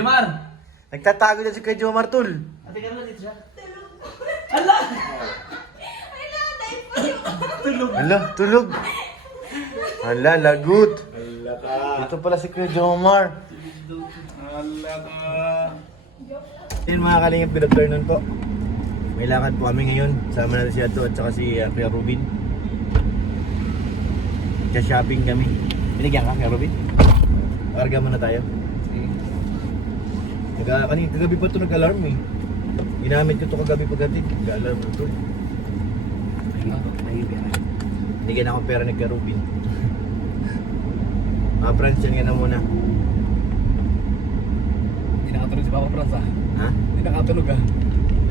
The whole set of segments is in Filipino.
Jomar! Nagtatago dyan si kay Jomar Tul. Ate Carla, dito siya. Ala! Tulog. Hala, tulog. Hala, lagot. Hala ka. Ito pala si Kuya Jomar. Hala ka. Yun mga kalingap, good afternoon po. May lakad po kami ngayon. Sama natin si Ato at saka si Kuya Rubin. Shopping kami. Binigyan ka, Kuya Rubin? Karga muna tayo. Kagabi pa ito nag-alarm eh. Ginamit ko ito kagabi pagdating. Nag-alarm ito. Binigyan ako pera ni Kuya Rubin. Mga friends, yan na muna. Hindi nakatulog si Papa Franz ah. Ha? Hindi nakatulog ah.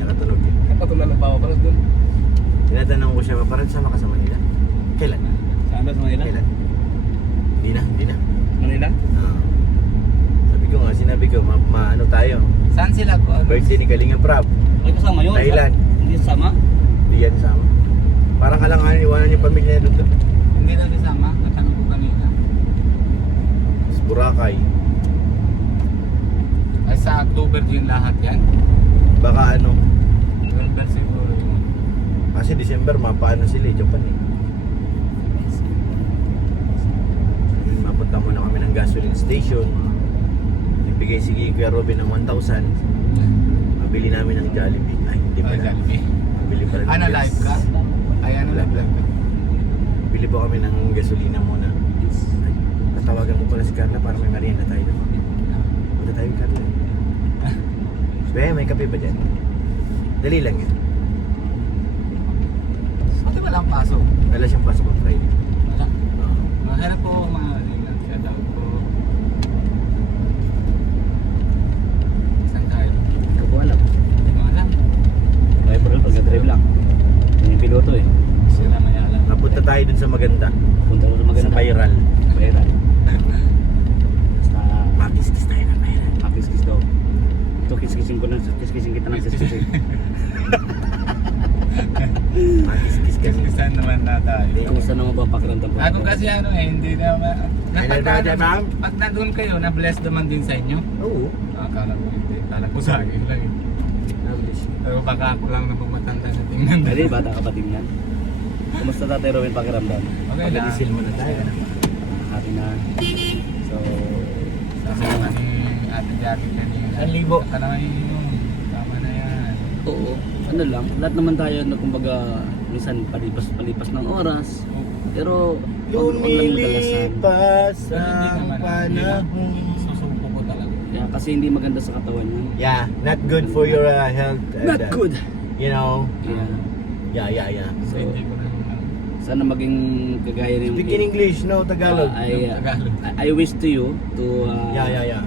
Nakatulog eh. Nakatulog lang Papa Franz doon. Tinatanong ko siya, parang sama ka sa Manila? Kailan? Saan ba sa Manila? Kailan? Hindi na. Manila? Sabi ko nga, sinabi ko, ano tayo? Saan sila ko? Birthday ni Kalinga Prab. Ay kasama yun? Thailand. Hindi kasama? Hindi yan sama. Parang kalanganin, iwanan yung pamilya niya doon. Hindi na kasama. Natanong ko kanina. Sa Boracay. Ay sa October yun lahat yan? Baka ano, November siguro yun. kasi December, mapaano sila eh, Japan eh. Yun, mapunta muna kami ng gasoline station. Nagbigay si Kuya Robin ng 1,000. Mabili namin ng Jollibee. Ay, hindi pa na. Jollibee. Mabili pa rin. Ano live ka? Ay ano live ka? Bili po kami ng gasolina muna. Ay, natawagan ko pala si Carla para may merienda tayo. Punta tayo, Carla. Be, may kape ba dyan? Dali lang yan. Ate walang pasok. Wala siyang pasok on Friday. Wala. Oo. Mahanap po mga lingat. Shout out po. Saan tayo? Hindi ko alam. Hindi ko alam. Driver lang, pagka-drive lang. Yung piloto eh. Sila may alam. Napunta tayo dun sa maganda. Punta mo sa maganda. Sa viral. Viral. Basta Makis-kis tayo ng viral. makis-kis daw. Ito kiss-kissin ko na. Kiss-kissin kita ng kiss-kissin. Makis-kis kami. Saan naman na tayo? Kumusta naman ba ang pakiramdam po? Ako kasi ano eh, hindi naman. Ay, nandun, ma'am? Pag nandun kayo, na-bless naman din sa inyo. Oo. Akala ko hindi. Akala ko sa akin lang eh. Pero baka ako lang na pumatanda na tingnan. Dali, bata ka pa tingnan. Kumusta Tatay Robin pakiramdam? Okay lang. Magalisil muna tayo. Happy na. So, Kasama ni Ate Jackie kanina. 1,000. Ano yun? Tama na yan. oo. Ano lang, lahat naman tayo na kumbaga minsan palipas ng oras. Pero wag lang dalasan. Lumilipas Pero hindi ang naman. panahon. Susuko ko talaga. Yeah, kasi hindi maganda sa katawan yan. Yeah, not good for your health. and, Not good. You know. Yeah. Yeah. So, hindi ko na Sana maging kagaya ng Speak in English, no Tagalog. Tagalog. I wish to you to Yeah.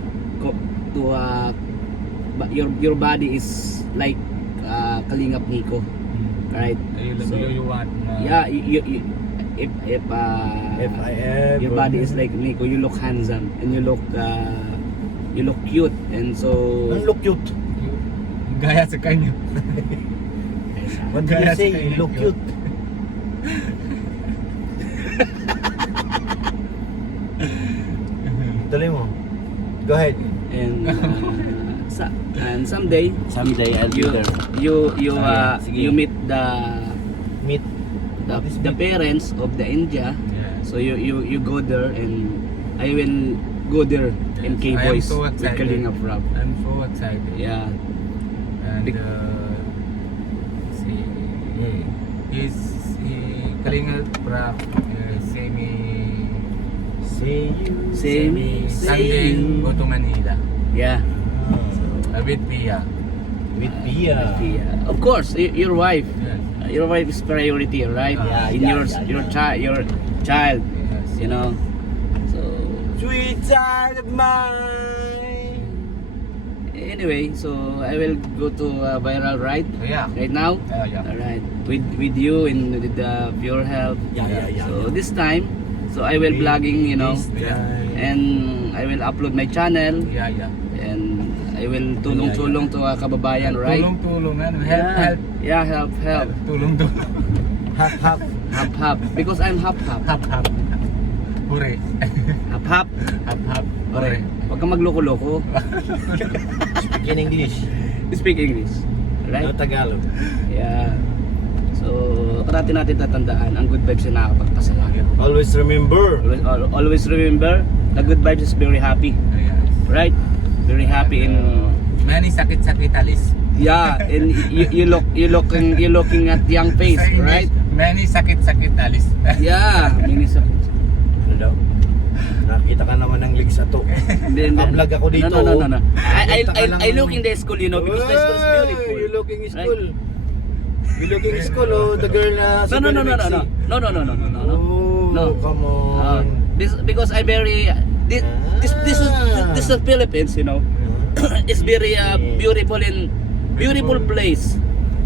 your body is like Kalingap Nico, right? So, You want yeah, you if F-I-F. your body is like Nico, you look handsome and you look cute, and so Ang look cute. Gaya sa kanya. What do you Gaya say? sa kanya, Look cute. Tuloy mo. Go ahead. and someday Someday I'll you Sige. you meet Meet. the parents of the India. Yeah. So you go there, and I will go there in Yes, I am K-Boys so with excited. Kalingap Rob. I'm so excited. Yeah. And Big- see, Kalinga Prab say me Say you. Sunday go to Manila Yeah. with Pia. With Pia. Yeah. Of course, your wife. Yes. Your wife is priority, right? In your child, Yes. you know. So Sweet child of mine. anyway, so I will go to viral right Yeah. now. Yeah. All right, with you and with the Pure Health. Yeah. So this time, so I will vlogging, you know, This time. and I will upload my channel, Yeah. and I will tulong-tulong to kababayan, right? Tulong-tulong ano. Help. Yeah, help. Tulong-tulong. Hap. Hap. Because I'm hap. Hap. Hooray. Hap. Hap. Hooray. Huwag kang magloko-loko. Speak in English. Speak English. No Right? Tagalog. Yeah. So, parati natin tatandaan, ang good vibes ay nakakapagpasaya. Always remember. Always remember, the good vibes is very happy. Ayan. Right? Very happy in... Many sakit-sakit alis. Yeah, and you looking at young face, Sa English, right? Many sakit-sakit alis. Yeah, minis. Ano daw? Nakita ka naman ng legs ato. Pa-vlog ako dito. No. Nakita ka lang I ng- look in the school, you know, because the school is beautiful. You looking in Right? school. You looking in school, oh, the girl na No. No, come on. Because I very this is Philippines, you know. It's very beautiful place.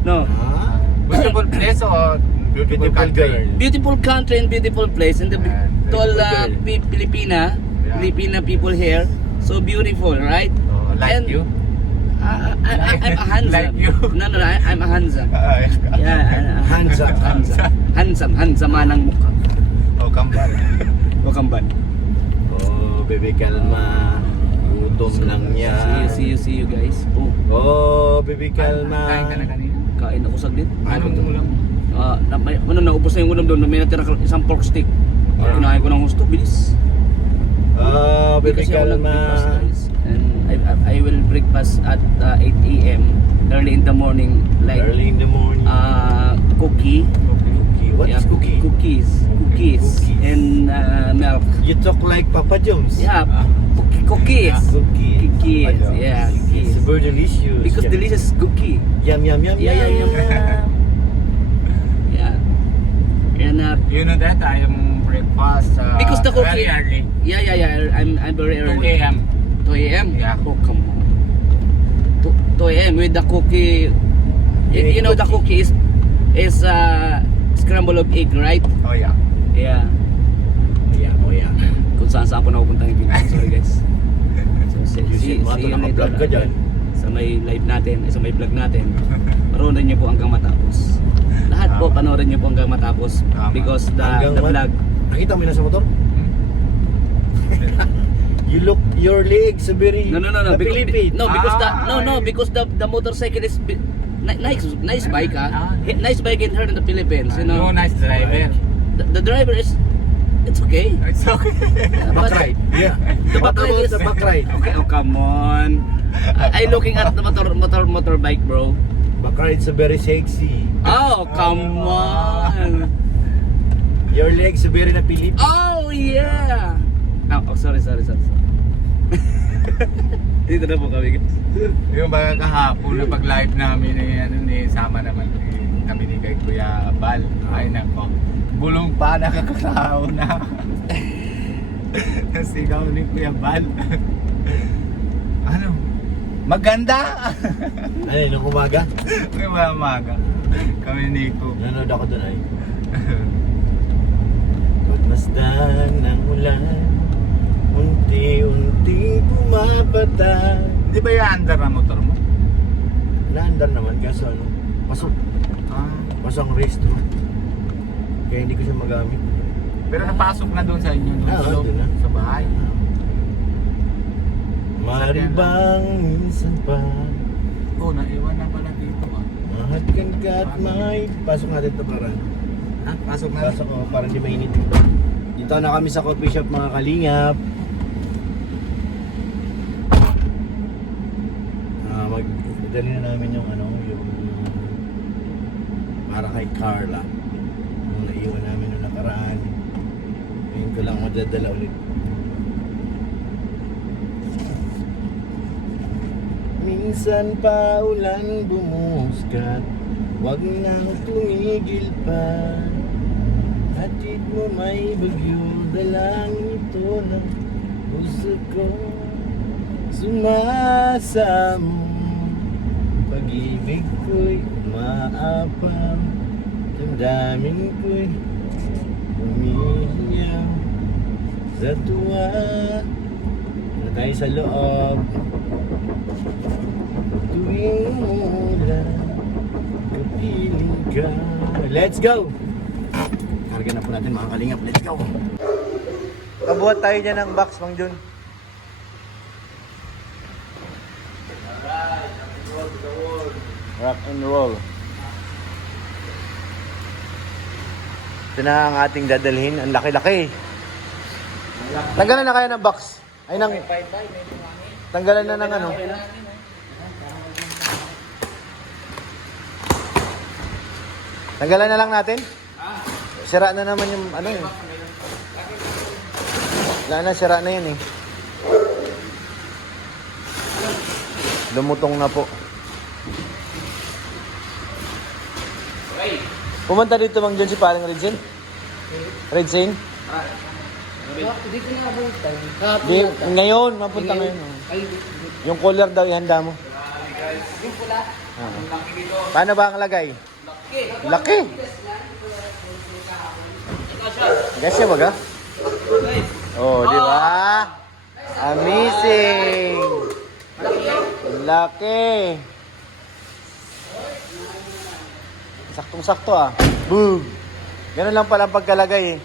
No. Ah? Beautiful place or beautiful Beautiful country? girl. Beautiful country and beautiful place and the tall Beautiful girl. Filipina people here. So beautiful, right? Oh, like And- you? I'm a handsome. Like you. No, I'm a handsome. Ay, Yeah, Handsome. handsome manang mukha. oh, kambal. Bukamban. Oh, baby, kalma. Gutom lang niya. See you guys. Oh, Oh, baby, kalma. Kain ka na kanina? kain ako saglit. Anong ulam? Naubos na yung ulam doon. May natira isang pork stick. Kinain ko ng gusto, bilis. Oh, baby, Kasi ako kalma. nag-breakfast, guys. And I will breakfast at 8 a.m. early in the morning, like Early in the morning. cookie. Cookie. What is cookie? Cookies Cookies. and milk. You talk like Papa Jones. Yeah, cookies. Cookie. Cookies, Papa Jones. yeah, It's cookies. very delicious. Because Yum. delicious cookie. Yum, yum, yum, Yeah. And You know that I am breakfast Because the cookie- very early. yeah, I'm very 2 early. a.m. 2 a.m. Yeah. Oh, come on. 2 a.m. with the cookie. You know the cookie is scramble of egg, right? Oh yeah. Yeah. Oh, yeah. Kung saan po napupunta yung video. Sorry guys. So, Yusuf, mato, naka-vlog ka dyan. Sa may live natin, sa may vlog natin. Panoorin niyo po hanggang matapos. Lahat po panoorin niyo po hanggang matapos. Tama. Because the Hanggang vlog. Nakita mo yun sa motor? You look, your legs are very No. napilipit. Because the motorcycle is nice bike, nice bike in here in the Philippines, you know. No nice driver. The driver is it's okay. It's okay. Back ride. Yeah. The What back ride about is the back ride? Okay, oh come on. I looking at the motorbike, bro. Back ride's very sexy. Oh, come on. Your legs are very napilipit. Oh, yeah. Oh, sorry. Dito na po kami, guys. Yung baga kahapon na pag live namin sama naman kami ni kay Kuya Bal. Ay nako. Bulong pa nakakatao na. Sigaw ni Kuya Bal. Ano? Maganda! Ano yun, nung umaga? May umaga. Kami ni Nico. Nanood ako doon ay. Pagmasdan ng ulan, unti-unti pumapatag. Di ba yung under na motor mo? Naandar naman kaso ano, pasok. Pasok ang resto. Kaya hindi ko siya magamit. Pero napasok na doon sa inyo. Doon sa loob, doon na. sa bahay. Maribang minsan pa, Oh, naiwan na pala dito mahagkan ka at may... Pasok natin ito para. Ha? Pasok na. Pasok ko para hindi mainit. Dito na kami sa coffee shop mga kalingap. Magdali na namin yung ano, yung para kay Carla. Yung naiwan namin noong nakaraan. Ngayon ko lang madadala ulit. Minsan pa ulan bumuskat, wag nang tumigil pa. Hatid mo may bagyo, dalang ito ng puso ko. Sumasamo, pag-ibig ko'y maapam, damdamin ko'y umihiyaw sa tuwa. Na tayo sa loob. Tuwing umulan, kapiling ka. Let's go! Karga na po natin mga kalingap. Let's go! Kabuhat tayo dyan ng box, Mang Jun. Rock and roll. Ito na ang ating dadalhin. Ang laki-laki. Tanggalan na kaya ng box. Ay, nang... Tanggalan na ng ano. Tanggalan na lang natin. Sira na naman yung ano eh. Wala na, sira na yun eh. Lumutong na po. Pumunta dito Mang John si parang Redsin? Redsin? Dito nga ba Di, ngayon, mapunta ngayon. Oh. Yung color daw, ihanda mo. yung pula? Paano ba ang lagay? Laki! Gasya ba ga? Oh, di ba? Amazing! Laki! Saktong-sakto ah. Boom! Ganun lang pala ang pagkalagay eh.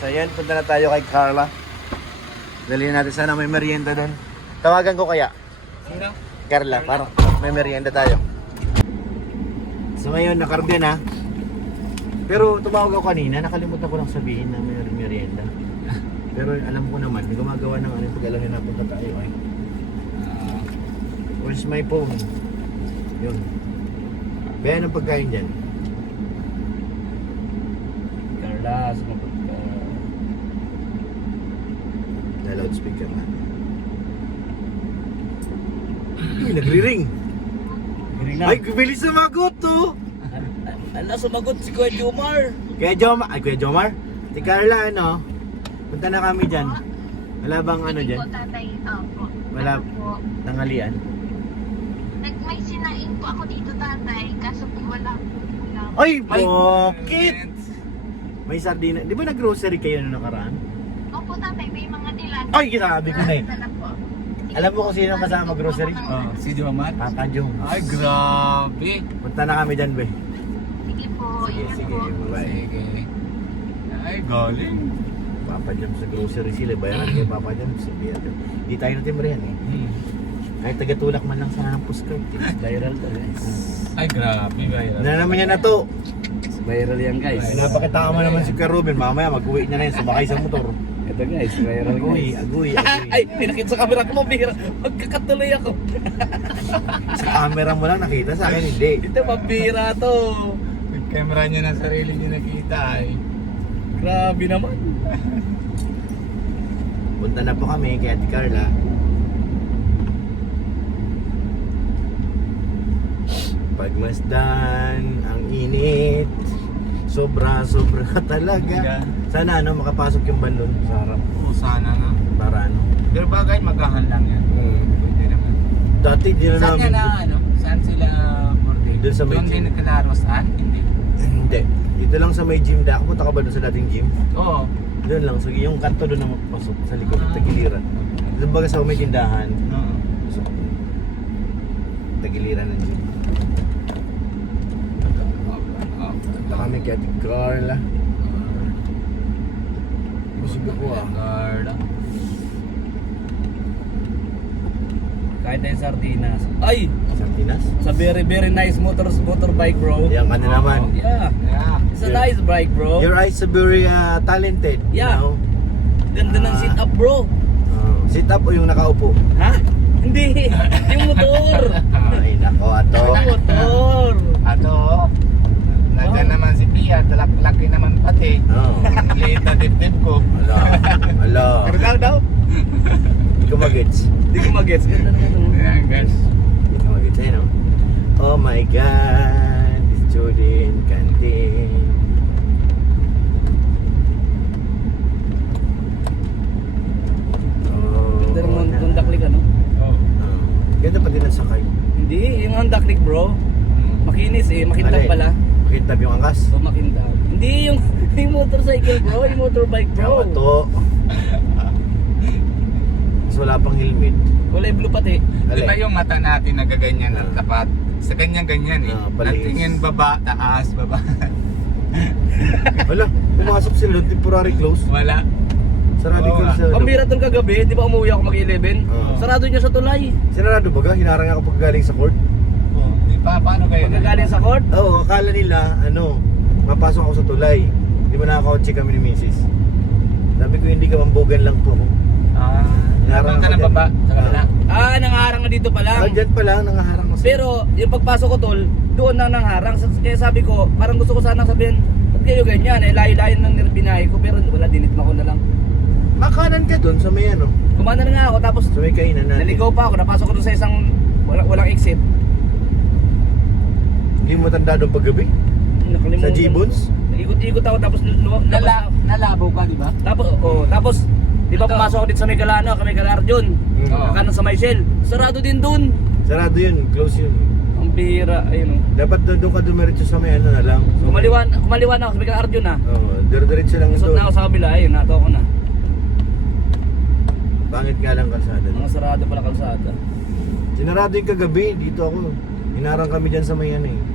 So yan, punta na tayo kay Carla. Dalhin natin, sana may merienda doon. Tawagan ko kaya. Sino? Carla, parang may merienda tayo. So ngayon, nakarga na. Pero tumawag ako kanina, nakalimutan ko lang sabihin na may merienda. Pero alam ko naman, may gumagawa ng ano pag alam na napunta tayo ay. Where's my phone? Yun. Bayan ang pagkain dyan. Carla, sumagot ka. Na loudspeaker na. Uy, nagri-ring. Ay, bilis sumagot to. Ala, sumagot si Kuya Jomar. Kuya Jomar, ay Kuya Jomar. Si Carla, ano? Punta na kami dyan. Wala bang ano dyan? Po, tatay. Opo. Wala Ano po? tanghalian? May sinain po ako dito, tatay. Kaso po wala po. Ay, bakit? May sardina. Di ba nag-grocery kayo nung nakaraan? Opo, tatay. May mga dilan. Ay, sabi ko na eh. Dala po. Alam mo kung sino kasama grocery? Oh, si Jomat? Papa Jones. Ay, grabe. Punta na kami dyan, be. Sige po. Sige, Ingat sige. po. Bye. Sige. Ay, galing. Papa Jones sa grocery sila. Bayaran kayo Papa Jones. Sabi natin. Di tayo natin yan eh. Kahit tagatulak man lang sana ng postcard. Viral to guys. Ay, grabe. Viral. Na naman yan na to. Viral yan guys. Ay, napakita mo naman si Kuya Ruben. Mamaya mag-uwi niya na yan. Sumakay sa motor. Ito guys, viral Agoy, guys. agoy, Ay, agoy. pinakita sa camera ko mo, bihira. Magkakatuloy ako. Sa camera mo lang nakita, sa akin hindi. Ito, mabihira to. Yung camera niya ng sarili niya nakita ay. Grabe naman. Punta na po kami kay Ate Carla. Pagmasdan, ang init. Sobra talaga. Sana ano, makapasok yung balon sa harap. Oo, sana nga. Para ano. Pero bagay, magahan lang yan. Pwede naman. Dati di na Saan namin. nga na, ano? Saan sila order? Doon sa may Doon gym. din nagkalarosan? Hindi. Hindi. Dito lang sa may gym. Ako punta ka ba doon sa dating gym? Oo. Doon lang. So, yung kanto doon na mapasok sa likod ng tagiliran. Doon baga sa may tindahan. Oo. So, tagiliran ng gym. Punta kami kay Ate Carla. Busog ako ah. Carla. Kahit na yung sardinas. Ay! Sardinas? Sa very nice motorbike bro. Yan ka na naman. Yeah. Yeah. It's a nice bike bro. Your eyes are very talented. Yeah. You know? Ganda ng sit up bro. Sit up o yung nakaupo? Ha? Hindi. Yung motor. Ay nako, ato. Yung motor. Ato, nandiyan naman si Pia, talak-laki naman pati. Oh. Liit na dibdib ko. Ala. Ala. Pero daw. Hindi ko magets. Hindi ko magets. Ganda naman. Ayan guys. Hindi ko magets. Ayun o. Oh my God. It's Jordan Cantin. Ganda naman yung daklik ano? Oh. Ganda pa din ang sakay. Hindi. Yung handaklik bro. Makinis eh. Makintab Alin? pala. Makintab yung angkas. So makintab. Hindi yung motorcycle bro. Yung motorbike bro. Yawa to. So wala pang helmet. Kulay blue pati. Di ba yung mata natin nagaganyan ang tapat? Sa ganyan-ganyan eh. Palis. Natingin baba, taas, baba. Wala, pumasok sila temporary close. Wala. Sarado Oo ko nga. sa... Pambira tol kagabi, di ba umuwi ako mag-11? Oo. Sarado niya sa tulay. Sinarado ba ka? Hinarang ako paggaling sa court? Oh, di pa, paano kayo? Pagkagaling sa court, Oo, akala nila, mapasok ako sa tulay. Di ba nakakotse kami ni Mrs. Sabi ko, hindi ka mambogan lang po ako. Habang ka na ako baba, dyan. sa kabila. nangaharang na dito pa lang. Dyan pa lang, nangaharang ako. Pero yung pagpasok ko tol, doon na nangharang. Kaya sabi ko, parang gusto ko sanang sabihin, ba't kayo ganyan? Layo-layo ng binahe ko, pero wala, dinitma ko na lang. Makanan ka dun sa may Kumana na nga ako, tapos sa may kainan natin. naligaw pa ako, napasok ko doon sa isang walang exit. Hindi mo tanda doon paggabi? Nakalimutan. Sa Gibbons? Ikot-ikot ako, tapos Nalabo ka, di ba? tapos di ba pumasok ako dito sa may Galano, kami Galarjon. Oo. Kanan sa Maisel. Sarado din doon. Sarado yun, close yun. Ang bira, ayun. Dapat doon ka dumiretso sa may na lang. So, Kumaliwan ako sa may Galarjon na. Oo, diretso lang Usot doon. na ako sa kabila, ayun, nato ako na. Pangit nga lang kalsada. Mga sarado pala kalsada. Sinarado yung kagabi, dito ako. Hinarang kami dyan sa may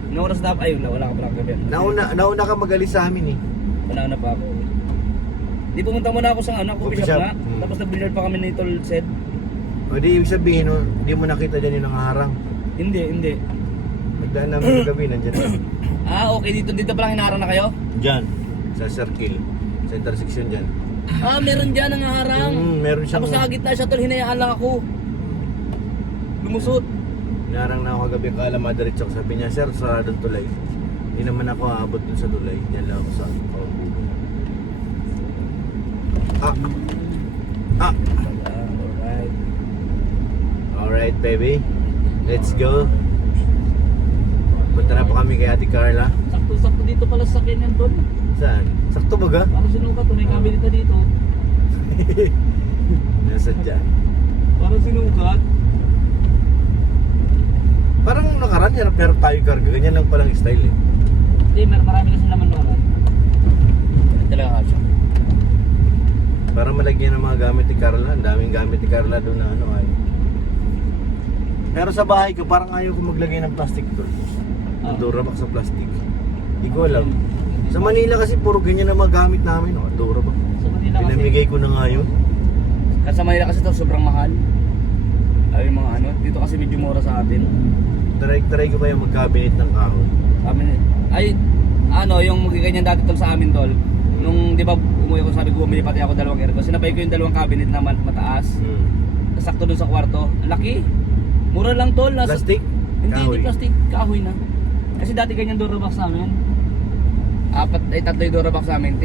Noong oras na, ayun, wala ka pala kagabi. Nauna ka magalis sa amin Wala na pa ako. Di pumunta muna ako sa coffee Coffee shop shop. nga. Tapos nag-billiard pa kami ni Tol Sed. O di ibig sabihin, hindi mo nakita dyan yung nangaharang. Hindi. Nagdaan namin kagabi, nandyan na. Okay, dito pa lang hinaharang na kayo? Dyan, sa circle. Sa intersection dyan. Meron dyan ang harang. Meron siyang... Tapos sa gitna siya tol, hinayaan lang ako. Lumusot. Hinarang na ako kagabi, kala madiretso ako. Sabi niya, sir, sarado tulay. Hindi naman ako aabot dun sa tulay. Diyan lang ako sa Alright. Alright, baby. Let's go. Punta na pa kami kay Ate Carla. Sakto-sakto dito pala sa Kenyan tol. Saan? Sakto ba ga? Parang sinukat, may cabinet na dito. Nasa dyan. Parang sinukat. Parang nakaraan, pero tayo karga. Ganyan lang palang style eh. Hindi, marami kasi naman naman. Talaga siya. Para malagyan ng mga gamit ni Carla. Ang daming gamit ni Carla doon na ay. Pero sa bahay ko, parang ayaw ko maglagay ng plastic doon. Ang Durabox sa plastic. Hindi ko alam. Sa Manila kasi puro ganyan ang mga gamit namin. Durabox. Sa Manila kasi. Pinamigay ko na nga yun. Kasi sa Manila kasi ito sobrang mahal. Ay mga dito kasi medyo mura sa atin. Try ko kaya mag-cabinet ng kahoy. Yung ganyan dati tol sa amin tol. Nung di ba umuwi ako, sabi ko bumili pati ako dalawang aircon. Sinabay ko yung dalawang cabinet na mataas. Sakto dun sa kwarto. Ang laki. Mura lang tol. Plastic? Hindi plastic, kahoy na. Kasi dati ganyan Durabox namin. Tatlo yung Durabox namin.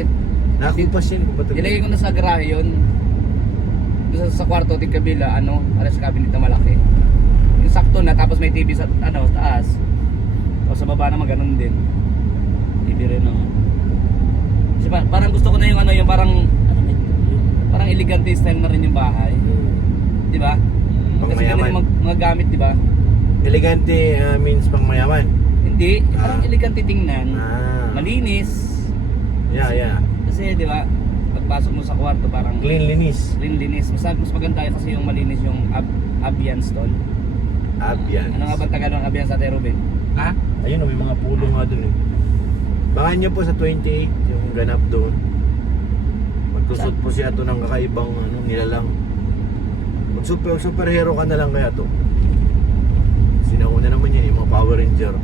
Nakupas yun. Nilagay ko na sa garahe yun. Doon sa kwarto, tigkabila, alas cabinet na malaki. Yung sakto na, tapos may TV sa taas. O sa baba naman ganun din. TV rin Kasi parang gusto ko na yung yung parang elegante style na rin yung bahay. Di ba? Kasi ganun yung mga gamit, di ba? Elegante means pang mayaman. Hindi, parang elegante tingnan. Malinis. Yeah. Kasi di ba, pagpasok mo sa kwarto parang Cleanliness. Mas maganda kasi yung malinis yung ambience tol. Ambience. Ano nga ba Tagalog ng ambience sa Ruben? Ha? Ayun, may mga pulo nga dun eh. Baka nyo po sa 28, yung ganap doon. Magtusot po siya to ng kakaibang nilalang. Superhero ka na lang kaya to. Sinauna naman yan yung mga Power Ranger.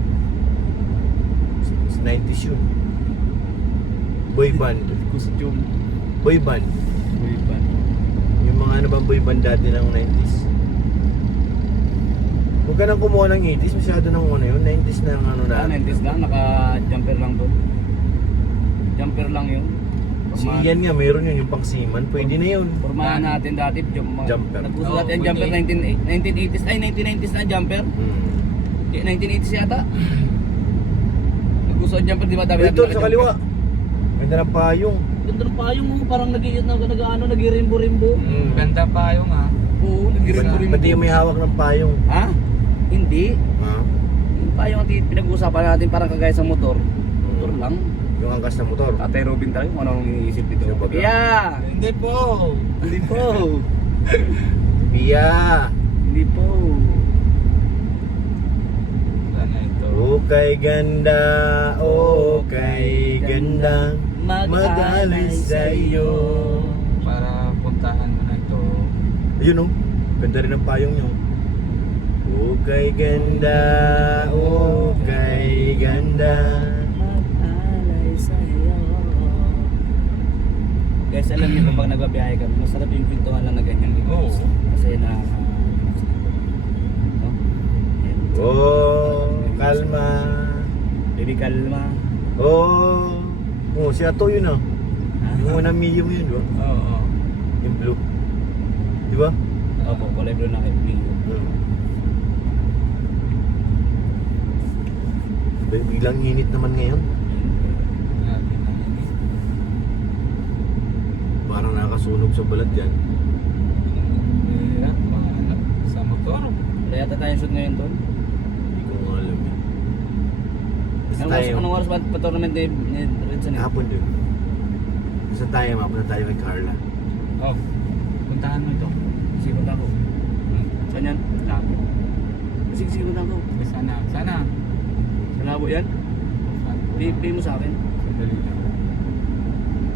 90s yun. Boy band. Costume. Boy band. Yung mga bang boy band dati ng 90s. Huwag ka nang kumuha ng 80s, masyado nang yun. 90s na ang na. 90s lang, naka-jumper lang doon. Jumper lang yun. Si Ian nga, meron yun, yung pang seaman. Pwede na yun. Pormahan natin dati, Jumper. nagpuso natin yung jumper 1980s, 1990s na ang jumper. 1980s yata. Nagpuso ang jumper, di ba? Dami Ito, sa kaliwa. Ganda ng payong. Ganda ng payong mo, parang nag-rimbo-rimbo. Ganda pa yung Oo, nag-rimbo-rimbo. Pati yung may hawak ng payong. Ha? Hindi. Ha? Yung payong ang pinag-uusapan natin parang kagaya sa motor. Motor lang. Yung angkas na motor. Tatay Robin tayo kung anong iniisip dito. Siya ba? Yeah! Hindi po. Hindi po. Pia! Hindi po. Ano ito? Okay ganda, okay ganda, mag-alay sa'yo. Para Ayun oh. Ganda rin ang payong nyo. Okay ganda, okay ganda. Mag-alay sa'yo. Guys, alam niyo kapag nagbabiyahe kami, masarap yung pintuan lang na ganyan. Oo. Kasi na... no? Ayan. Oh, kalma. Baby, kalma. Oh, oh, si Ato yun ah. Yung unang medium yun, di ba? Oo. Yung blue. Di ba? Opo, kulay blue na kayo. Biglang init naman ngayon. Grabe na yun. Parang nakasunog sa balat yan. Hirap, mga anak, sa motor. Wala yata tayong shoot ngayon doon. Hindi ko nga alam eh. Basta tayo, Anong oras ba pa tournament ni Redson? hapon din. Basta tayo, mapunta tayo kay Carla. Oh, puntahan mo ito. Sige, punta ko. Saan yan? Labo. Sige, punta ko. Sana. Sa labo yan? Bigay mo sa akin. Sandali lang.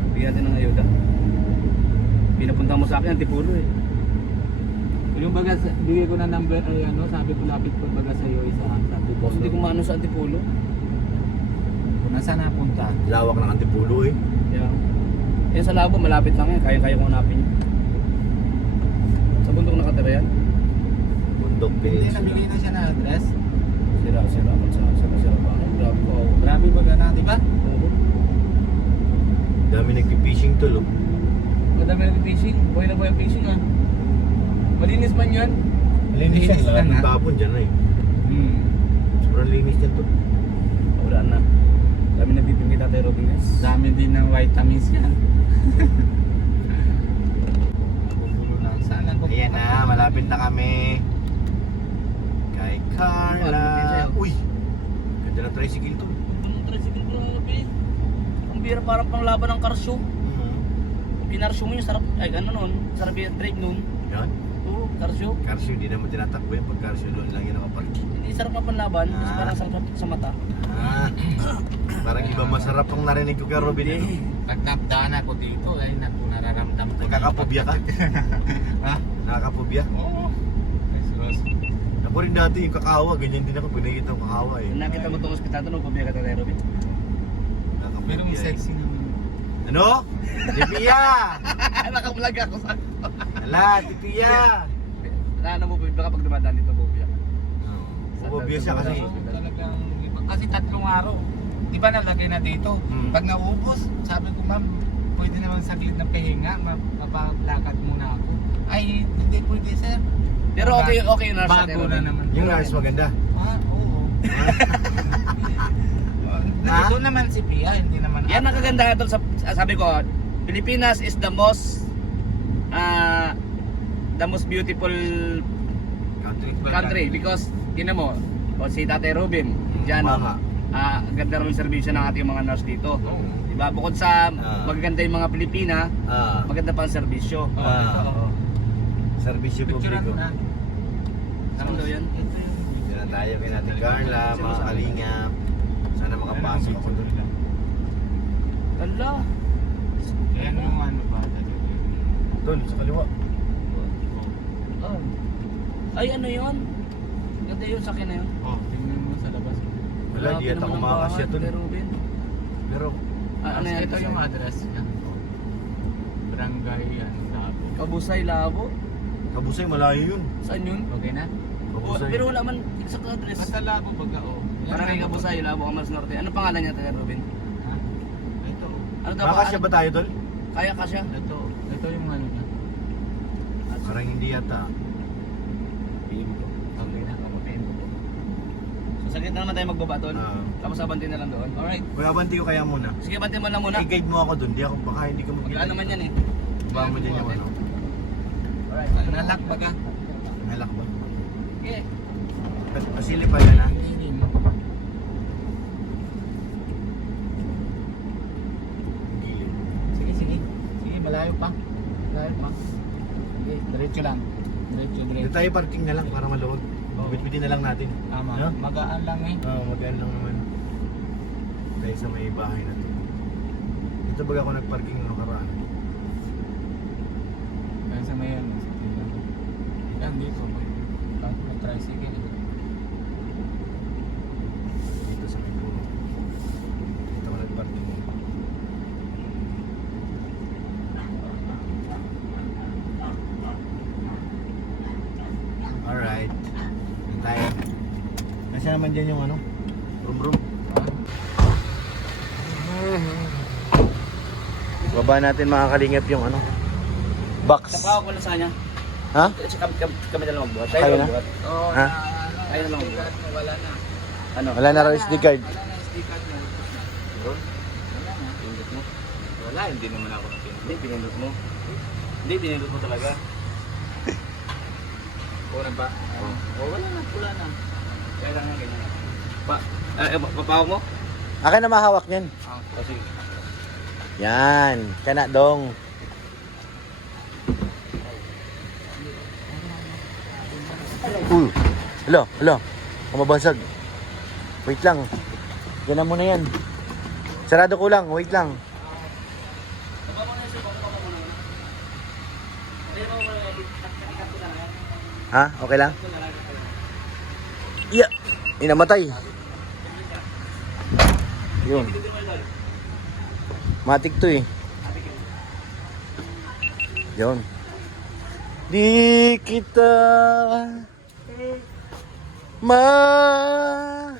Bigyan natin ng ayuda. Pinapunta mo sa akin, Antipulo eh. Yung baga, bigay ko na number, ay ano, sabi ko lapit ko baga sa'yo isa. Sabi ko, Hindi ko maano sa Antipulo. kung nasaan napunta. Lawak ng Antipulo eh. Yeah. Yan sa labo, malapit lang yan. Kaya-kaya kong hanapin yun. Sa bundok nakatira yan. Bundok Hindi, Peninsula. nabigay na siya na address. Sira pa. Grabe ko. Grabe baga na, di ba? Oo. Dami nagpi-fishing tol oh. Madami nag-fishing. Buhay na buhay ang fishing ah. Malinis man yan. Linis yan, Linis lahat lang, ng ha? tapon dyan eh. Hmm. Sobrang linis yan tol. Wala na. Dami nagbibigay kay Tatay Robin guys. Dami din ng vitamins yan. Nabubulo lang. Sana ko. Ayan na, malapit na kami. Kay Carla. Uy! Ganda na tricycle to. Anong tricycle ko na nabi? Ang bira parang panglaban ng karsyo. Pinarsyo mo yung sarap. Ay ano nun? Sarap yung trade nun. Yan. Oo, karsyo. Karsyo, hindi naman tinatakbo yan. Pag karsyo doon lang yan nakaparking. Hindi sarap pa panlaban. Kasi Ah. parang sarap sa mata. Ah, parang iba masarap ang narinig ko kay Robin. Ano? Pag napdaan ako dito, ay naku, nararamdam ko. Nakakapobya ka? Ha? Nakakapobya? Oo. Miss Rose. Ako rin dati yung kakawa, ganyan din ako. Pinakita ang kakawa eh. Nakita mo itong hospital doon, pabiya ka Tatay Robin. Nakakapobya Pero may eh. sexy naman. Ano? Tipia! Nakablog ako sa... Ala, tipia! Ano mo, baka pag dumadaan dito, pabiya. Pupobya siya kasi. Oo, talagang iba. Kasi 3 araw. Di ba nalagay na dito? Hmm. Pag naubos, sabi ko ma'am, pwede naman saglit na pahinga, mapaplakad muna ako. Ay, hindi pwede sir. Pero okay na sa Bago na naman. Yung nurse maganda. Ah, oo. Ha? Ito naman si Pia, hindi naman Yan ang kagandahan doon sa sabi ko, Pilipinas is the most beautiful country because tinan mo, o si Tatay Robin, diyan Mama. ganda rin ng serbisyo ng ating mga nurse dito. Oo. Diba? Bukod sa Ah. magaganda yung mga Pilipina, Ah, maganda pa ang serbisyo. Oo. servisyo Picturean publiko. mo na. Saan daw yan? Ito yung Diyan na tayo kay Natin Carla, mga kalingap. Sana makapasok ako doon. Ala. Ayan yung ano ba? Doon, sa kaliwa. Oh. Ay ano yun? Ganda yun sa akin na yun. Oh, tingnan mo sa labas. Wala, di yata ako makakasya doon. Tatay Robin. Pero, Ano yan? Ito yung address niya. Barangay, ano, Labo. Kabusay Labo? Kabusay, malayo yun. Saan yun? Okay na? Kabusay. Pero wala man exact address. Basta Labo baga, oh. Yan Parang kay ang- Kabusay, Labo, Camarines Norte. Ano pangalan niya, Tatay Robin? Ha? Ito. Ano daw? Makakasya ba tayo doon? Kaya ka siya? Ito. Ito yung ano niya. Parang hindi yata. Okay na. So saglit na naman tayo magbaba doon. Ah. Tapos abantin na lang doon. Alright. Kuya, abanti ko kaya muna. Sige, abantin mo lang muna. I-guide mo ako doon. Di ako, baka hindi ko Maglaan naman yan eh. Baka mo din yung ano. Alright. Nalak baga. Nalak ba? Okay. Pasili pa yan ha. Hindi mo. Gilid. Sige, sige. Sige, malayo pa. Malayo pa. Sige, diretso lang. Diretso, Dito diretso. tayo parking na lang para maluwag. Oo. Bitbitin na lang natin. Tama. No? Magaan lang eh. Oo, magaan lang naman. Tayo sa may bahay na to. Dito baga ako nagparking ng nakaraan. Kaya sa may ano, sa tingnan ko. Yan dito. May tricycle. Dito sa may puno. Dito ko nag-parking. Alright. Yan tayo. Kasi naman dyan yung ano? Brum. Baba natin mga kalingap yung ano? Box. Sa ko na sa kanya. Ha? Kami na lang magbuhat. Kayo na? Oo, Ha? Tayo na lang magbuhat. wala na. Ano? Wala na raw SD card. Wala na SD card mo. Bro? Pinindot mo? Wala, hindi naman ako napindot. Hindi, pinindot mo. Hindi, pinindot mo talaga. Una ba? Oh, wala na. Kaya lang yan, ganyan. Papawag mo? Akin na mahawak niyan. O sige. Yan. Kana dong. Hello. Kumabasag. Wait lang. Yan mo na yan. Sarado ko lang. Wait lang. Ha? Okay lang? Yeah. Inamatay. Yun. Matik to eh. Yun. Di kita mali.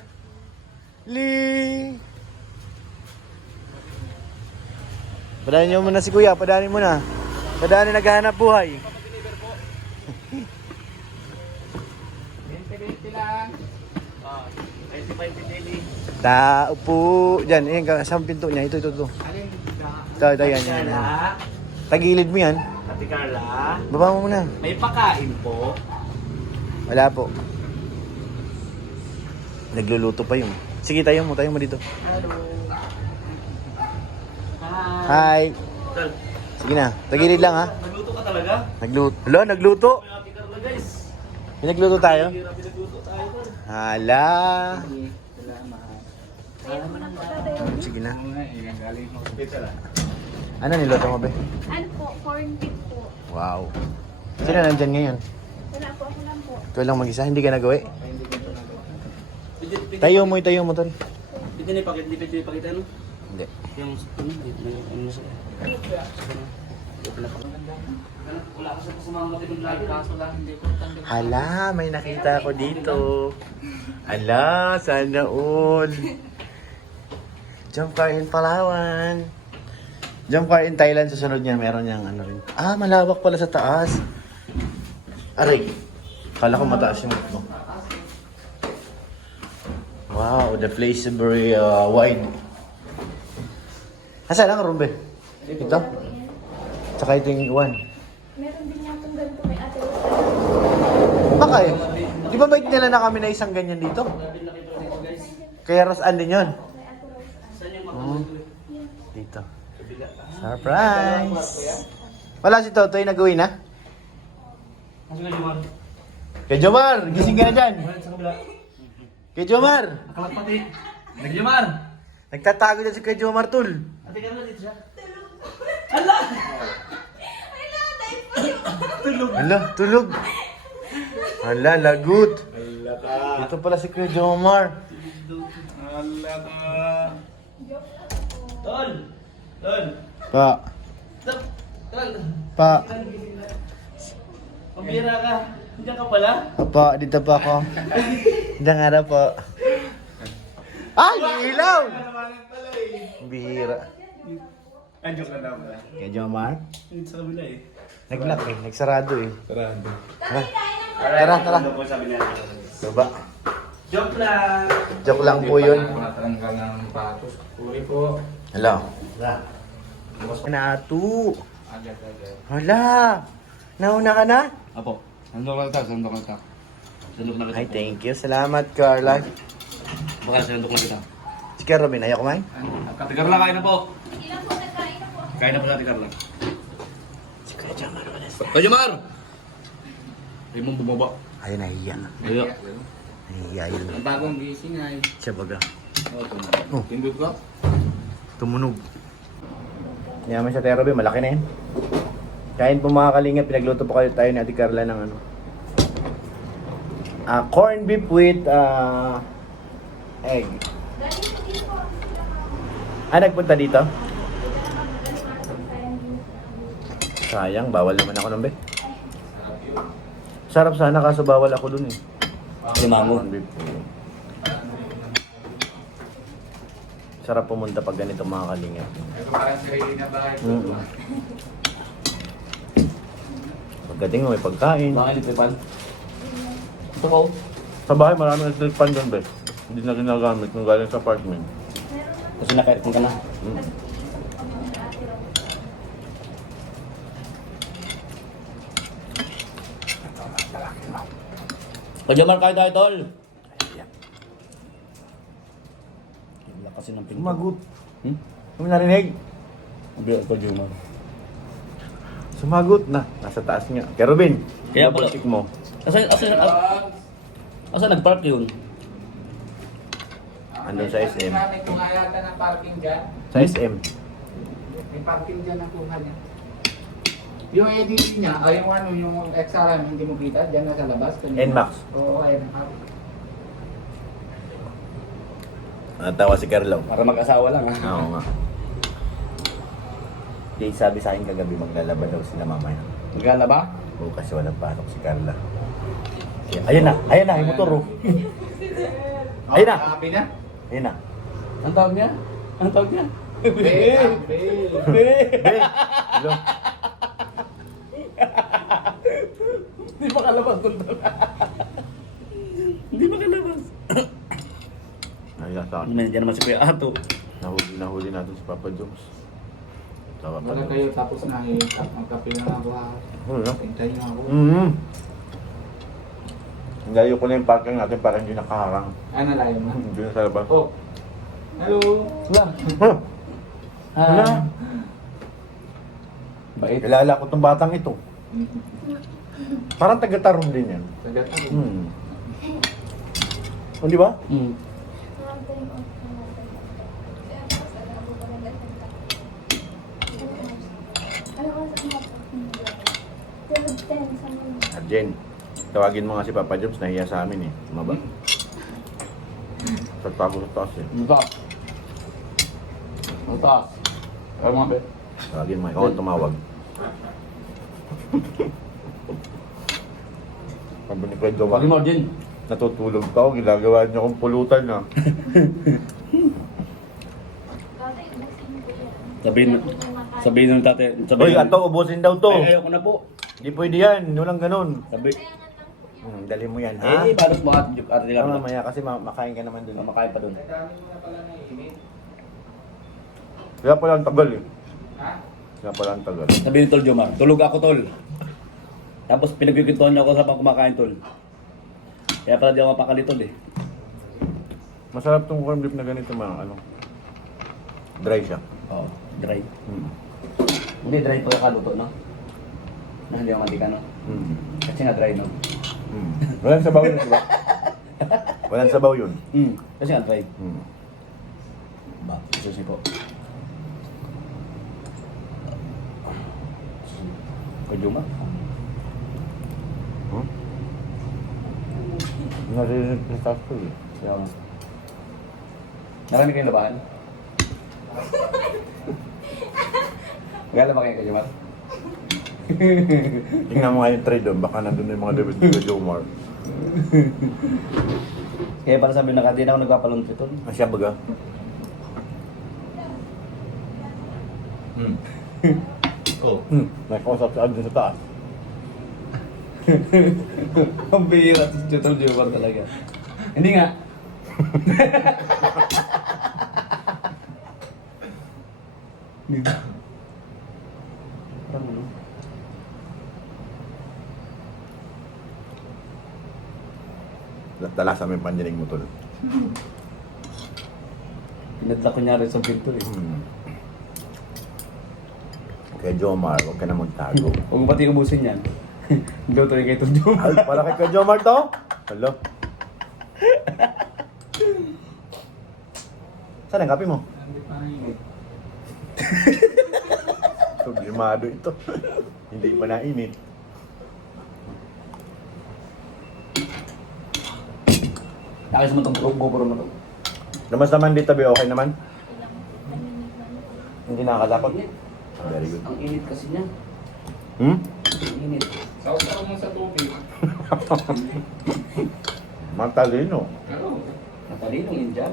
Padanin nyo muna si kuya. Padanin mo na. Padanin naghahanap buhay. 20 lang. 25 daily. Tao po. Diyan. Ayan. Saan pinto niya? Ito. Alin? Ito. Yan. Tagilid mo yan. Ate Carla, Baba mo muna. may pakain po. Wala po. Nagluluto pa yung. Sige, tayo mo dito. Hi. Tol, Sige na. Tagilid lang ha. nagluto ka talaga? Nagluto. Ate Carla guys. Pinagluto tayo. Hirap pinagluto tayo tol. Hala. Salamat. Sige na. Ano nga, ilang galing hospital ah. Ano niluto mo, be? Ano po, corn beef po. Wow. Sino nandyan ngayon? Wala po, ako lang po. Ikaw lang mag-isa. Hindi ka nagawi. Tayo mo, tol. Hindi pakita ano? Hindi. Yung ano sa wala kasi sa mga matibig lagi kaso lang hindi ko tanda. Hala, may nakita ako dito. Hala, sana all. Jump car in Palawan. Jump car in Thailand, susunod niya, meron niyang ano rin. Ah, malawak pala sa taas. Aray. Kala ko mataas yung ito. Wow, the place is very wide. Nasaan ang room, be? Ito? Tsaka ito yung iwan. Meron din yatong ganito may ate Rose. Baka eh. Di ba bait nila na kami na isang ganyan dito? Kaya Rosan din yun. Oh, dito. Surprise! Wala si Totoy, nag-uwi na? Kasi nga Jomar. Kay Jomar, gising ka na dyan. Sa kabila. Kay Jomar! Akalat pati. Nagjomar. Nagtatago dyan si kay Jomar, tul. Ate Carla dito siya. Hala, tulog. Hala, lagut. Wala ka. Ito pala si Kuya Jomar. Wala ka. Tol. Tol. Pa. Tol. Pa. Pambira ka. Diyan ka pala. Apa, dito pa ako. Diyan nga na po. Ay, ilaw! Bihira. Ay, joke na daw pala. Kay Jomar? Dito sa kabila eh. Nag-lock eh, nagsarado eh. Sarado. Tara. Ano po sabi niya? Baba. Joke lang. Joke lang po yun. Natanggal ng patos. Uri po. Hello. Natu. Agad-agad. Hala. Nauna ka na? Apo. Sandok lang ta. Sandok na kita. Ay, thank you. Salamat, Carla. Baka sandok na kita. Si Robin, ayaw kumain? Ate Carla, kain na po. Kain na po sa Ate Carla. Si Kuya Jomar. Kuya Jomar! Hindi mo bumaba. Ay, nahiya. Ayo. Nahiya yun. Ang bagong gising ay. Siya baga. Oh, tindot ko. Tumunog. Yaman siya tayo, Robin. Malaki na yun. Kain po mga kalingap. Pinagluto po kayo tayo ni Ate Carla ng ano. Corned beef with egg. Nagpunta dito? Sayang, bawal naman ako nun, be. Sarap sana kaso bawal ako dun eh. Limango. Corned beef. Sarap pumunta pag ganito mga kalingap. Pero parang sarili na bahay. Pagdating mo may pagkain. Bakit dito pan? Ito ko. Sa bahay maraming electric fan doon, be. Hindi na ginagamit nung galing sa apartment. Kasi naka-aircon ka na. Kajamar kayo tayo, tol. Wala kasi ng pinto. Sumagot. Hmm? Kami narinig. Hindi ako Kajamar. Sumagot na. Nasa taas niya. Kaya Robin, Kaya pala. double tick mo. Asa nag-park yun? Andun sa SM. Namin kung ayata ng parking dyan. Sa SM. May parking dyan na kuha niya. Yung EDC niya, ay yung ano, yung XRM, hindi mo kita, dyan na sa labas. NMAX. Oo, NMAX. Natawa si Carlo. Para mag-asawa lang ha. Oo nga. Di sabi sa akin kagabi maglalaba daw sila mamaya. Maglalaba? Oo, kasi walang pasok si Carla. Ayun na, yung motor oh. Ayun na. Happy na? Ayun na. Ang tawag niya? Ang tawag niya? Babe. Be! Hello? Hindi makalabas doon. Hindi makalabas. Ayun sa akin. Diyan naman si Kuya Ato. Nahuli natin si Papa Jones. Tawa pa Wala daw. kayo tapos na magkape na ako ha. Ano? Hintayin mo ako. Layo ko na yung parking natin para hindi nakaharang. Ano layo mo? Hindi na sa labas. Oh. Hello. Wala. Huh? Ah. Bait. Kilala ko tong batang ito. Parang taga-tarong din yan. Sagat ako. Oh, di ba? Mm. Arjen, tawagin mo nga si Papa Jobs, nahiya sa amin eh. Maba. Tagtago sa taas eh. Ang taas. Ang taas. Kaya mga be. Tawagin mo, ikaw ang tumawag. Sabi ni Pedro, Pagi mo, Jen. natutulog pa ako, ginagawa niya akong pulutan na. Sabihin ng tate. Uy, ato, ubusin daw to. Ay, ayoko na po. Hindi pwede yan, walang ganun. Sabi. Dali mo yan, ha? Balot mo at arte Ah, lang. mamaya kasi makain ka naman dun. Makain pa doon. Kaya pala ang tagal eh. Ha? Kaya pala ang tagal. Sabi ni Tol Jomar, tulog ako Tol. Tapos pinagkikintuhan niya ako sa pang kumakain Tol. Kaya pala di ako mapakali Tol eh. Masarap tong corned beef na ganito mga ano. Dry siya. Oo, dry. Hindi dry to kaluto no? Na hindi ako mantika no? Kasi nga dry no? Walang sabaw yun, di ba? Walang sabaw yun. Kasi nga dry. Mm. Ba, susi po. Kajuma? Narinig sa taas ko eh. Kaya nga. Marami kayong labahan? Gala ba kayo Kajuma? Tingnan mo nga yung tray doon, baka nandun yung mga David ni Jomar. Kaya para sabi na hindi na ako nagpapalunti Tol. Asya baga? Oh. May kausap sa doon sa taas. Ang bihira si Tol Jomar talaga. Hindi nga. Hindi. Parang ano? Talasan mo yung pandinig mo tol. Pinadla ko niya rin sa pinto eh. Kay Jomar, huwag ka na magtago. Huwag mo pati ubusin yan. Hindi ko tuloy kay Tol Jomar. Ay, para kay Jomar to? Hello? Saan ang kape mo? Hindi pa nainit. Sublimado ito. Hindi pa nainit. Ayos mo itong GoPro mo to. Namas naman dito, Bi, okay naman? Hindi nakakatakot? Very good. Ang init kasi niya. Hmm? Ang init. Sausaw mo sa tubig. Matalino. Ano? Matalinong Indian.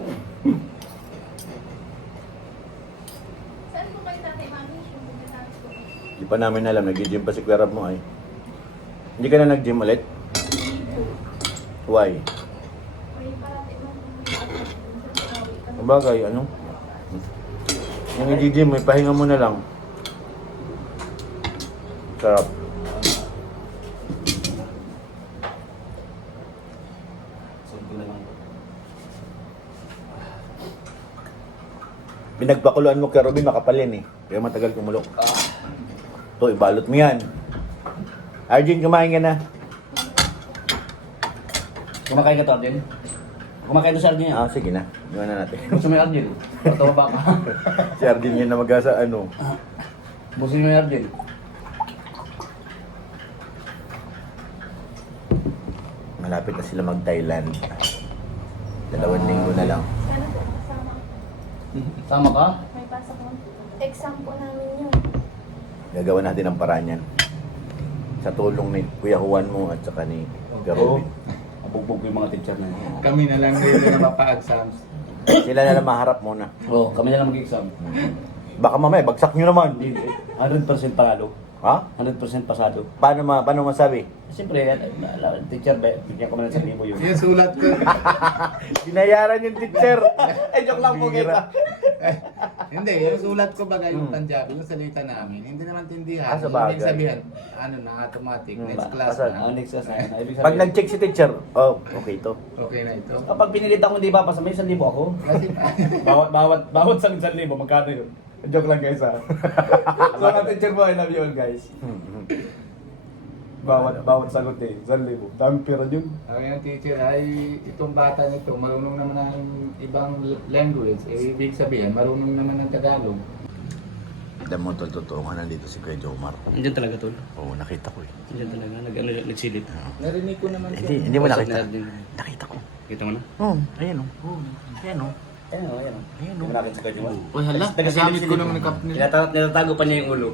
Saan po kayo tatay, mami? Yung pagkatapos ko. Di pa namin alam, nag-gym pa si Kuya Rab mo ay. Hindi ka na nag-gym ulit? Why? May parati mo kung Kumbaga, ano? Yung nag-gym, may pahinga mo na lang. Sarap. Sunod na lang. Pinagpakuluan mo kay Robin, makapalin eh. Kaya matagal kumulok. Ito, ibalot mo yan. Arjun, kumain ka na. Kumakain ka to, Arjen? Kumakain to si Arjen yan. Ah, sige na. Iwan na natin. Gusto mo yung Arjen? Patawa ba ka? Si Arjun yan na mag-asa, ano. Gusto mo yung Arjen? Malapit na sila mag-Thailand. 2 linggo na lang. Sana po kasama. Sama ka? May pasok mo. Exam po namin yun. Gagawa natin ang paraan yan. Sa tulong ni Kuya Juan mo at saka ni Kuya Oo. Robin. Abugbog ko yung mga teacher na yun. Kami na lang dito na mapa-exams. Sila na lang maharap muna. Oo, kami na lang mag-exam. Baka mamaya, bagsak nyo naman. Hindi, 100% panalo. Ha? 100% pasado. Paano masabi? Siyempre, teacher ba, bigyan ko man ng 1,000 yun. Yung sulat ko. Binayaran yung teacher. Joke lang po, Bira. Hindi, yung sulat ko baga yung Punjabi, yung salita namin. Hindi naman tindihan. Ah, sa bagay. Ibig sabihin, ano na, automatic. Next class Pasal. na. Next class na. Ibig Pag sabihin, nag-check si teacher, oh, okay to. Okay na ito. kapag pinilit ako hindi papasa, may 1,000 ako. Kasi, Bawat sa 1,000, magkano yun? Joke lang guys ha. So ang teacher mo, I love you all guys. Bawat sagot eh, 1,000. Dami pera yun. ang yung teacher ay, itong bata nito, marunong naman ng ibang language. Eh, ibig sabihin, marunong naman ng Tagalog. Alam mo, tol, totoo nga nandito si Kuya Jomar. Andiyan talaga tol. Oo, nakita ko eh. Andiyan talaga, nagsilip. Narinig ko naman Hindi mo nakita. Nakita ko. Kita mo na? Oo, ayan o. Ayan o. Ayan o, ayan o. Ayan o. Nakin sa kanya mo. Uy, hala, nagamit ko naman ng cup nila. Nilatago pa niya yung ulo.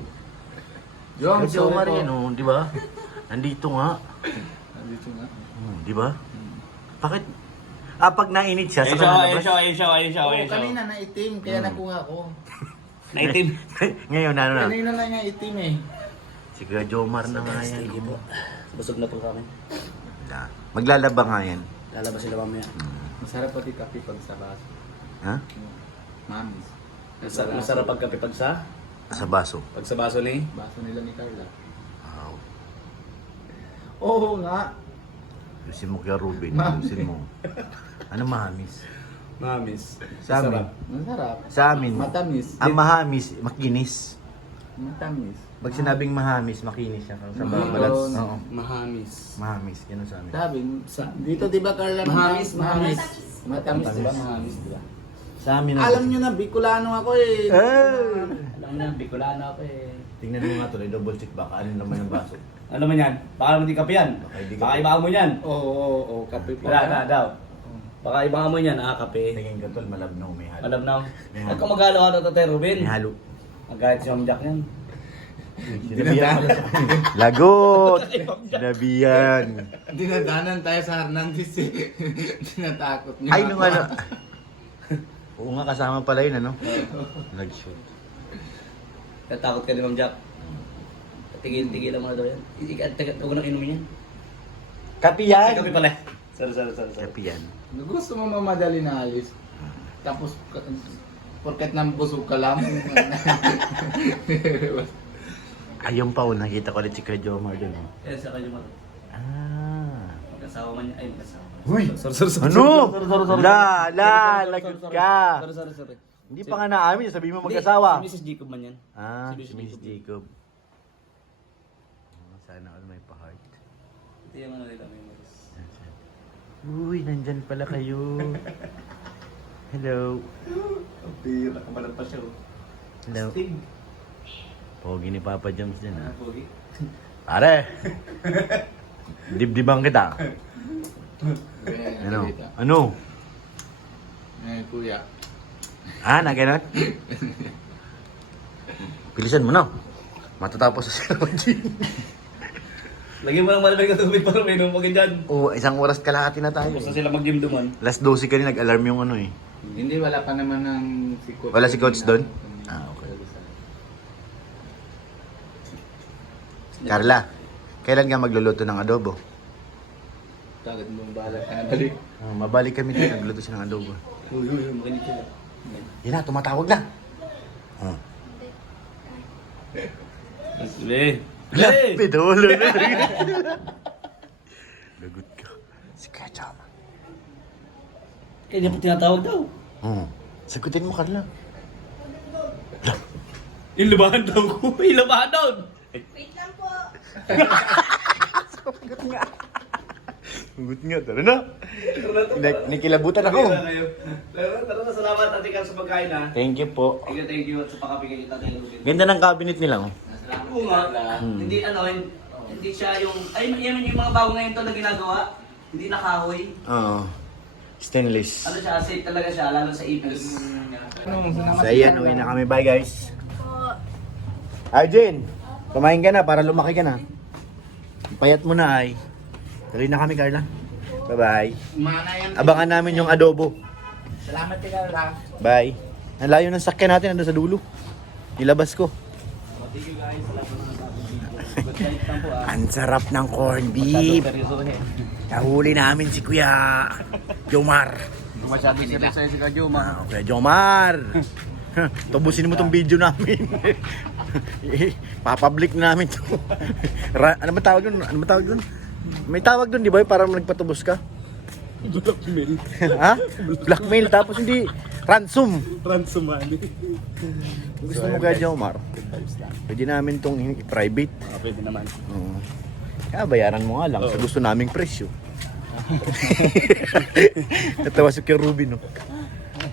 Yung, Kuya Jomar yan o, di ba? Nandito nga. Nandito nga. Di ba? Bakit? Pag nainit siya, Ayun saka siya, nalabas. ayun siya. Oo, kanina na itim, kaya nakuha ko. Naitim. Ngayon, ano na? Kanina na niya itim eh. Si Kuya Jomar na nga yan. Busog na po kami. Maglalaba nga yan. Lalabas sila mamaya. Masarap pati kape pag sa baso. Ha? Mamis. Masarap pagkape pag sa? Sa baso. Pag sa baso ni? Baso nila ni Carla. Wow. Oo nga. Ayusin mo Kuya Ruben. Ayusin mo. Ano mahamis? Mamis. Sa amin. Masarap. Sa amin. Matamis. Ang mahamis, makinis. Matamis. Pag sinabing mahamis, makinis siya. Sa Mahamis. balat. Oo. Mahamis. Mahamis, yan ang sa amin. Sabi, dito di ba Carla? Mahamis, Mahamis. Matamis, di ba? Mahamis, di ba? Sa amin Alam nyo na, Bicolano ako eh. Alam mo na, Bicolano ako eh. Tingnan mo nga tuloy, double check baka ano naman yung baso. Ano man yan? Baka naman di kape yan. Baka hindi Baka kape. ibang mo yan. Oo, kape pa. Wala daw. Baka ibang mo yan, kape. Tingin ka tol, malabnaw, may halo. Alam na. May Huwag ka mag-halo ka to, Tatay Ruben. May halo. Mag-kahit si Ma'am Jack yan. Sinabihan. Lagot! Sinabihan. Dinadanan tayo sa Hernandez eh. Tinatakot niya. Ay, nung ano. Oo nga, kasama pala yun, ano? Nag-shoot. Natakot ka ni Ma'am Jack. Tigil-tigil mo na daw yan. Huwag nang inumin yan. Kapi Ay, yan! kape pala. Sorry. Kapi yan. Gusto mo mamadali na alis. Tapos, porket nang busog ka lang. Ayun pa, nakita ko ulit si Kuya Jomar dun. Eh, sa kanya mo. Ah. Mag-asawa man niya. Ay, mag-asawa. Uy! Sorry. Ano? Sorry. Lagot ka! Sorry. Hindi pa nga naamin, sabihin mo mag-asawa. Si Mrs. Jacob man yan. Ah, Si si Miss Jacob. Sana all may pa-heart. Ito yung ano nila, memories. Uy, nandyan pala kayo. Hello. Pira ka pa siya. Hello. Stig. Pogi ni Papa Jones dyan, ha? Pogi. Pare! Dibdibang kita. Ano? Ano? Kuya. Ah, na ganun? Bilisan mo na. Matatapos sa sila mag-gym. Lagyan mo ng malamig na tubig para may inom mo dyan. Oo, isang oras kalahati na tayo. Tapos na sila mag-gym duman. Last 12 ka rin, nag-alarm yung ano eh. Hindi, wala pa naman ng si Coach. Wala si Coach doon? Ah, okay. Carla, kailan ka magluluto ng adobo? Tagad mo bahala ka na balik. Mabalik kami dito, nagluto siya ng adobo. Uy, makinig sila. Yan na, tumatawag na. Le! Pidolo na. Lagot ka. Si Ketchup. Kaya niya pa tinatawag daw. Sagutin mo, Carla. Ilabahan daw ko. Ilabahan daw. Wait lang po. Sagot nga, tara na. Nikilabutan ako. Tara na, salamat Ate Carl sa pagkain ha. Thank you po. Thank you at sa pakapigay kita Ate Carl. Ganda ng cabinet nila, oh. Oo nga. Hindi hindi siya yung yan yung mga bago ngayon to na ginagawa. Hindi na kahoy. Oo. Stainless. Ano siya, safe talaga siya lalo sa ipis. So ayan, uwi na kami. Bye guys. Arjen, kumain ka na para lumaki ka na. Payat mo na ay. Tuloy na kami, Carla. Bye-bye. Abangan namin yung adobo. Salamat kay Carla. Bye. Ang layo ng sakyan natin, nandun sa dulo. Nilabas ko. Ang sarap ng corned beef. Nahuli namin si Kuya Jomar. Masyado seryoso si Kajuma. Kuya Jomar. Tubusin mo tong video namin. Papublic na namin to. Ano ba tawag doon? Ano ba tawag doon? May tawag doon, di ba? Para nagpatubos ka. Blackmail. Ha? Blackmail. Tapos hindi. Ransom. Gusto mo kaya Jomar? Pwede namin tong private. Pwede naman. Oo. Kaya bayaran mo nga lang sa gusto naming presyo. Natawa si Kuya Ruby, no?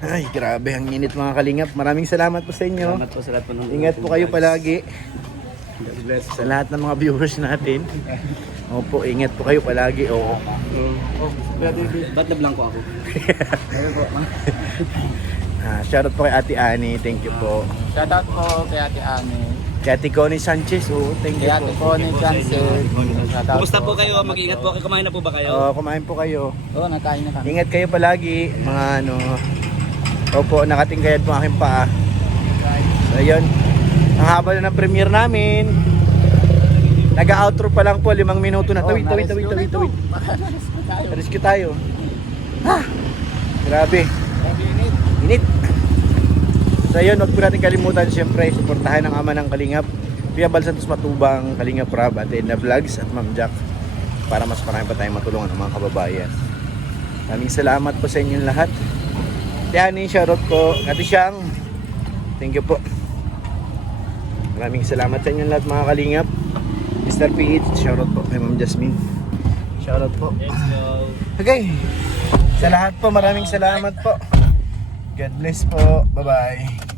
Ay, grabe. Ang init mga kalingap. Maraming salamat po sa inyo. Salamat po sa lahat po ng Ingat po kayo palagi. Sa lahat ng mga viewers natin. Opo, ingat po kayo palagi. Oo. Ba't nablangko ako? Shoutout po kay Ate Annie. Thank you po. Shoutout po kay Ate Ani. Kay Ate Connie Sanchez. Oo, thank you Kay Ate po. Connie Chancel. Shoutout Kumusta po kayo? Mag-ingat po kayo. Kumain na po ba kayo? Kumain po kayo. Oo, nakain na kami. Ingat kayo palagi. Mga ano. Opo, nakatingkayad po aking paa. So, yun. Ang haba na ng premiere namin. Nag-outro pa lang po, 5 minuto na. Tawid. Rescue tayo. Grabe. Init. So yun, huwag po natin kalimutan siyempre, suportahan ang ama ng Kalingap, Kuya Bal Santos Matubang, Kalingap Rab, at Edna Vlogs at Ma'am Jack, para mas marami pa tayong matulungan ng mga kababayan. Maraming salamat po sa inyong lahat. Ate Ani, shoutout po. Ate Siyang, thank you po. Maraming salamat sa inyong lahat mga Kalingap. Mr. PH, shoutout po kay Ma'am Jasmine. Shoutout po. Let's go. Okay. Sa lahat po, maraming salamat po. God bless po. Bye-bye.